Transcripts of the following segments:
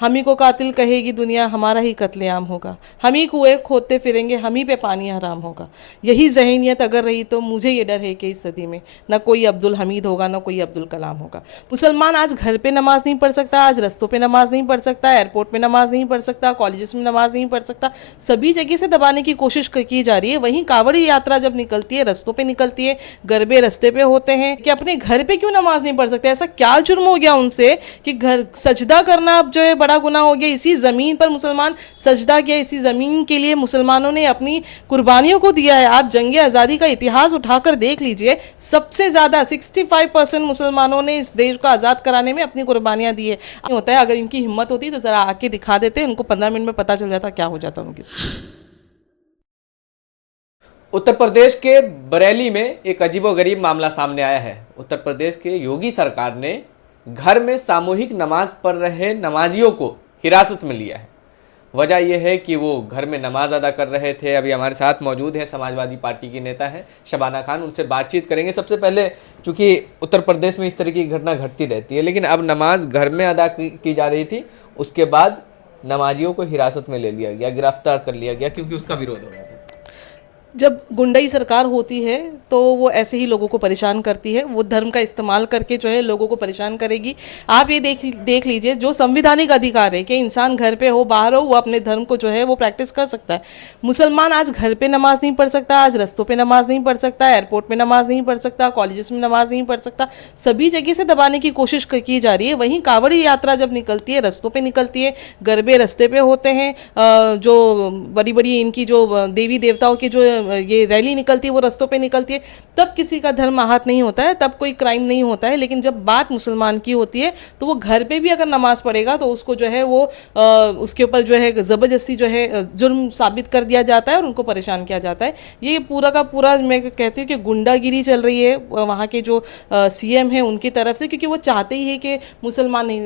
हम ही को कातिल कहेगी दुनिया, हमारा ही कत्लेआम होगा। हम ही कुएं खोदते फिरेंगे, हम ही पे पानी हराम होगा। यही ज़हनीत अगर रही तो मुझे ये डर है कि इस सदी में ना कोई अब्दुल हमीद होगा, ना कोई अब्दुल कलाम होगा। मुसलमान आज घर पे नमाज नहीं पढ़ सकता, आज रस्तों पे नमाज नहीं पढ़ सकता, एयरपोर्ट पे नमाज नहीं पढ़ सकता, कॉलेजेस में नमाज नहीं पढ़ सकता। सभी जगह से दबाने की कोशिश की जा रही है। वहीं कांवड़ी यात्रा जब निकलती है, रस्तों पे निकलती है, गरबे रस्ते पे होते हैं, कि अपने घर पे क्यों नमाज नहीं पढ़ सकते? ऐसा क्या जुर्म हो गया उनसे कि घर सजदा करना अब जो है बड़ा गुनाह हो गया? इसी ज़मीन पर मुसलमान सजदा किया, इसी ज़मीन के लिए मुसलमानों ने अपनी कुर्बानियों को दिया है। आप जंग आज़ादी का इतिहास उठाकर देख लीजिए, सबसे ज़्यादा 65% मुसलमानों ने इस देश को आज़ाद कराने में अपनी कुर्बानियाँ दी है। होता है, अगर इनकी हिम्मत होती तो ज़रा आके दिखा देते, उनको 15 मिनट में पता चल जाता क्या हो जाता उनकी। उत्तर प्रदेश के बरेली में एक अजीबोगरीब मामला सामने आया है। उत्तर प्रदेश के योगी सरकार ने घर में सामूहिक नमाज पढ़ रहे नमाजियों को हिरासत में लिया है। वजह यह है कि वो घर में नमाज अदा कर रहे थे। अभी हमारे साथ मौजूद है समाजवादी पार्टी की नेता है शबाना खान, उनसे बातचीत करेंगे। सबसे पहले, चूँकि उत्तर प्रदेश में इस तरह की घटना घटती रहती है, लेकिन अब नमाज घर में अदा की जा रही थी, उसके बाद नमाजियों को हिरासत में ले लिया गया, गिरफ्तार कर लिया गया, क्योंकि उसका विरोध हो रहा था। जब गुंडाई सरकार होती है तो वो ऐसे ही लोगों को परेशान करती है, वो धर्म का इस्तेमाल करके जो है लोगों को परेशान करेगी। आप ये देख लीजिए, जो संविधानिक अधिकार है कि इंसान घर पे हो बाहर हो, वो अपने धर्म को जो है वो प्रैक्टिस कर सकता है। मुसलमान आज घर पे नमाज नहीं पढ़ सकता, आज रस्तों पे नमाज नहीं पढ़ सकता, एयरपोर्ट पे नमाज नहीं पढ़ सकता, कॉलेजेस में नमाज नहीं पढ़ सकता। सभी जगह से दबाने की कोशिश की जा रही है। वहीं कांवड़ी यात्रा जब निकलती है, रस्तों पे निकलती है, गरबे रस्ते पे होते हैं, जो बड़ी बड़ी इनकी जो देवी देवताओं की जो ये रैली निकलती है, वो रस्तों पे निकलती है, तब किसी का धर्म आहत नहीं होता है, तब कोई क्राइम नहीं होता है। लेकिन जब बात मुसलमान की होती है तो वो घर पे भी अगर नमाज पढ़ेगा तो उसको जो है वो उसके ऊपर जो है ज़बरदस्ती जो है जुर्म साबित कर दिया जाता है और उनको परेशान किया जाता है। ये पूरा का पूरा मैं कहती हूँ कि गुंडागिरी चल रही है वहाँ के जो सीएम हैं उनकी तरफ से, क्योंकि वो चाहते ही है कि मुसलमान नहीं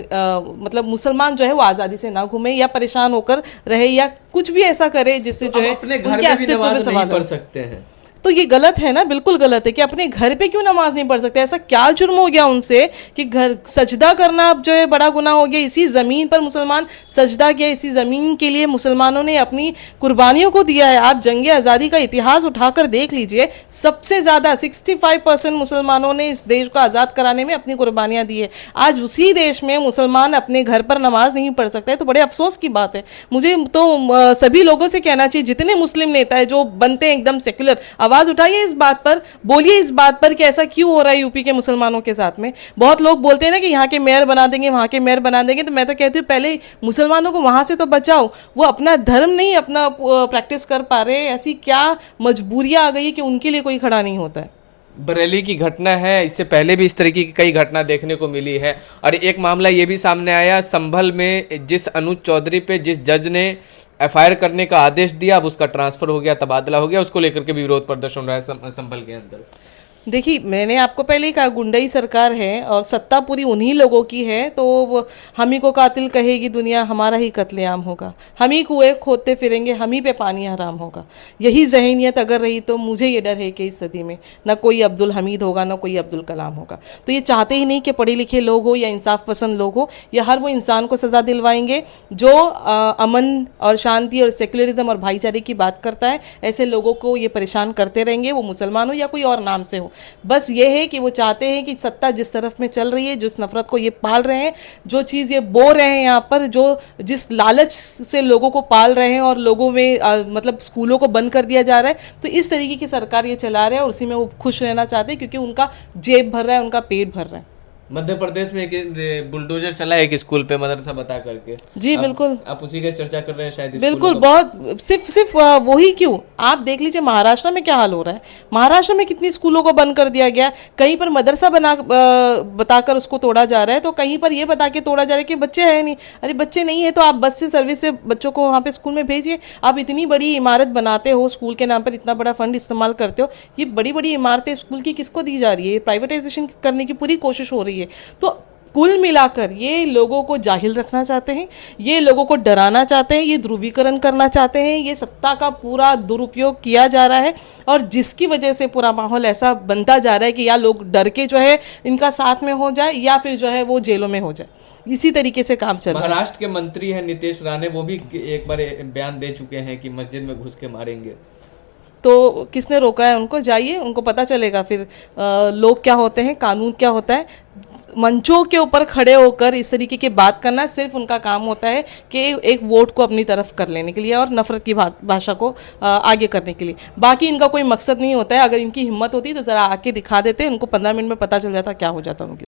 मतलब मुसलमान जो है वो आज़ादी से ना घूमे या परेशान होकर रहे या कुछ भी ऐसा करे जिससे जो है उनके अस्तित्व में सवाल पढ़ सकते हैं। तो ये गलत है ना, बिल्कुल गलत है कि अपने घर पे क्यों नमाज नहीं पढ़ सकते? ऐसा क्या जुर्म हो गया उनसे कि घर सजदा करना अब जो है बड़ा गुनाह हो गया? इसी ज़मीन पर मुसलमान सजदा किया, इसी ज़मीन के लिए मुसलमानों ने अपनी कुर्बानियों को दिया है। आप जंग आज़ादी का इतिहास उठाकर देख लीजिए, सबसे ज़्यादा 65% मुसलमानों ने इस देश को आज़ाद कराने में अपनी कुर्बानियाँ दी है। आज उसी देश में मुसलमान अपने घर पर नमाज नहीं पढ़ सकते, तो बड़े अफसोस की बात है। मुझे तो सभी लोगों से कहना चाहिए, जितने मुस्लिम नेता है जो बनते हैं एकदम सेक्युलर, आवाज उठाइए इस बात पर, बोलिए इस बात पर कि ऐसा क्यों हो रहा है यूपी के मुसलमानों के साथ में। बहुत लोग बोलते हैं ना कि यहाँ के मेयर बना देंगे, वहाँ के मेयर बना देंगे, तो मैं तो कहती हूँ पहले मुसलमानों को वहाँ से तो बचाओ। वो अपना धर्म नहीं अपना प्रैक्टिस कर पा रहे, ऐसी क्या मजबूरियाँ आ गई है कि उनके लिए कोई खड़ा नहीं होता है। बरेली की घटना है, इससे पहले भी इस तरीके की कई घटना देखने को मिली है। और एक मामला ये भी सामने आया संभल में, जिस अनुज चौधरी पे जिस जज ने एफआईआर करने का आदेश दिया, अब उसका ट्रांसफर हो गया, तबादला हो गया, उसको लेकर के भी विरोध प्रदर्शन हो रहा है संभल के अंदर। देखिए, मैंने आपको पहले ही कहा गुंडाई सरकार है और सत्ता पूरी उन्हीं लोगों की है, तो हम ही को कातिल कहेगी दुनिया, हमारा ही कत्लेआम होगा। हम ही कुएं खोदते फिरेंगे, हम ही पे पानी हराम होगा। यही ज़हनीत अगर रही तो मुझे ये डर है कि इस सदी में ना कोई अब्दुल हमीद होगा, ना कोई अब्दुल कलाम होगा। तो ये चाहते ही नहीं कि पढ़े लिखे लोग हो या इंसाफ पसंद लोग हो या हर वो इंसान को सज़ा दिलवाएंगे जो अमन और शांति और सेकुलरिज्म और भाईचारे की बात करता है। ऐसे लोगों को ये परेशान करते रहेंगे, वो मुसलमान हो या कोई और नाम से हो। बस ये है कि वो चाहते हैं कि सत्ता जिस तरफ में चल रही है, जिस नफरत को ये पाल रहे हैं, जो चीज़ ये बो रहे हैं यहाँ पर, जो जिस लालच से लोगों को पाल रहे हैं और लोगों में मतलब स्कूलों को बंद कर दिया जा रहा है, तो इस तरीके की सरकार ये चला रहे हैं और उसी में वो खुश रहना चाहते हैं, क्योंकि उनका जेब भर रहा है, उनका पेट भर रहा है। मध्य प्रदेश में एक बुलडोजर चला है एक स्कूल पे, मदरसा बता करके। जी बिल्कुल, आप उसी का चर्चा कर रहे हैं शायद। बिल्कुल, बहुत सिर्फ वही क्यों, आप देख लीजिए महाराष्ट्र में क्या हाल हो रहा है। महाराष्ट्र में कितनी स्कूलों को बंद कर दिया गया, कहीं पर मदरसा बताकर उसको तोड़ा जा रहा है, तो कहीं पर ये बता के तोड़ा जा रहा है कि बच्चे हैं नहीं। अरे बच्चे नहीं है तो आप बस से सर्विस से बच्चों को वहाँ पे स्कूल में भेजिए। आप इतनी बड़ी इमारत बनाते हो, स्कूल के नाम पर इतना बड़ा फंड इस्तेमाल करते हो, ये बड़ी बड़ी इमारतें स्कूल की किसको दी जा रही है? प्राइवेटाइजेशन करने की पूरी कोशिश हो रही है। तो कुल मिलाकर ये लोगों को जाहिल रखना चाहते हैं, ये लोगों को डराना चाहते हैं, ये ध्रुवीकरण करना चाहते हैं, ये सत्ता का पूरा दुरुपयोग किया जा रहा है और जिसकी वजह से पूरा माहौल ऐसा बनता जा रहा है कि या लोग डर के जो है इनका साथ में हो जाए या फिर जो है वो जेलों में हो जाए। इसी तरीके से काम चल रहा है। महाराष्ट्र के मंत्री हैं नीतीश राणे, वो भी एक बार बयान दे चुके हैं कि मस्जिद में घुस के मारेंगे। तो किसने रोका है उनको? जाइए, उनको पता चलेगा फिर लोग क्या होते हैं, कानून क्या होता है। मंचों के ऊपर खड़े होकर इस तरीके की बात करना सिर्फ उनका काम होता है कि एक वोट को अपनी तरफ कर लेने के लिए और नफरत की भाषा को आगे करने के लिए। बाकी इनका कोई मकसद नहीं होता है। अगर इनकी हिम्मत होती तो ज़रा आके दिखा देते, उनको 15 मिनट में पता चल जाता क्या हो जाता उनके